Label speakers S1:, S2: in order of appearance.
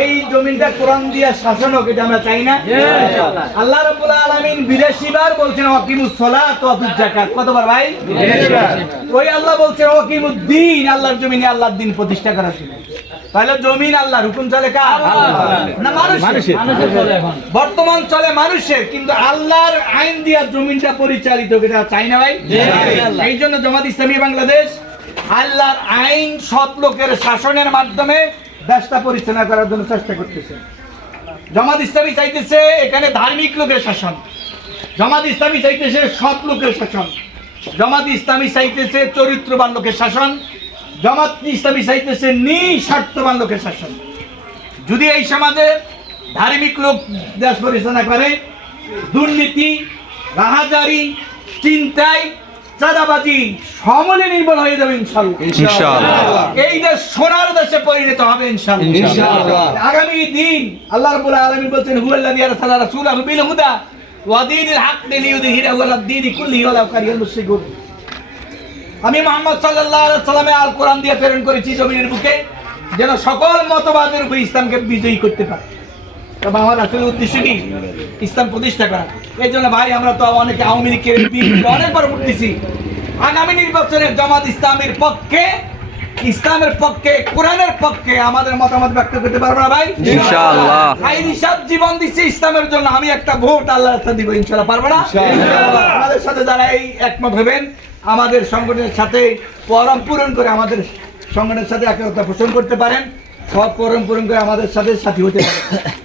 S1: এই জমিনটা কোরআন দিয়া শাসন হোক এটা আমরা চাই না। আল্লাহ রাব্বুল আলামিন বিরাশিবার বলছেন ওয়াকিমুস সালাত ওয়া যাকাত। কতবার ভাই? ওই আল্লাহ বলছেন ওয়াকিমুদ্দিন আল্লাহর জমিনে আল্লাহর দিন প্রতিষ্ঠা করার জন্য তাহলে জমিন আল্লাহর হুকুম চলে কার? না মানুষের। বর্তমান চলে মানুষের কিন্তু আল্লাহর আইন দিয়া জমিনটা পরিচালিত এটা চাই না ভাই? এই জন্য জামাত ইসলামী বাংলাদেশ আল্লাহর আইন সৎ লোকের শাসনের মাধ্যমে দেশটা পরিচালনা করার জন্য চেষ্টা করতেছে। জামাত ইসলামী চাইতেছে এখানে ধার্মিক লোকের শাসন। জামাত ইসলামী চাইতেছে সৎ লোকের শাসন। জামাত ইসলামী চাইতেছে চরিত্রবান লোকের শাসন। জামাত ইসলামী চাইতেছে নিঃস্বার্থবান লোকের শাসন। যদি এই সমাজে ধার্মিক লোক দেশ পরিচালনা করে, দুর্নীতি, রাহাজারি, চিন্তায় চাঁদাবাজি সমলে নির্ভর হয়ে যাবে
S2: ইনশাআল্লাহ।
S1: এই দেশ সোনার দেশে পরিণত হবে
S2: ইনশাআল্লাহ।
S1: আগামী দিন আল্লাহ রাব্বুল আলামিন বলছেন হুয়াল্লাযী আরসালা রাসূলাহু বিল হুদা ওয়া দীনিল হক লিইয়ুযহিরাহু আলা দ্বীনি কুল্লিহি ওয়ালাউ কারিহাল মুশরিকুন আমি মোহাম্মদ সাল্লাল্লাহু আলাইহি সাল্লামে আল কোরআন দিয়ে প্রেরণ করেছি জমিনের বুকে যেন সকল মতবাদের উপর ইসলামকে বিজয়ী করতে পারে আসলে উদ্দেশ্য কি? ইসলাম প্রতিষ্ঠা করা। এই জন্য ভাই আমরা তো অনেকে আওয়ামী লীগের অনেকবার উঠতেছি। আগামী জামাত ইসলামের পক্ষে ইসলামের পক্ষে কোরআনের পক্ষে আমাদের মতামত ব্যক্ত করতে পারব না ভাই?
S2: ইনশাআল্লাহ।
S1: ভাই জীবন দিচ্ছে ইসলামের জন্য আমি একটা ভোট আল্লাহ রাস্তা দিব ইনশাআল্লাহ পারব না? আমাদের সাথে যারা এই একমত হবেন আমাদের সংগঠনের সাথে পরম পূরণ করে আমাদের সংগঠনের সাথে একতা পোষণ করতে পারেন সব পরম পূরণ করে আমাদের সাথে সাথী হতে পারেন।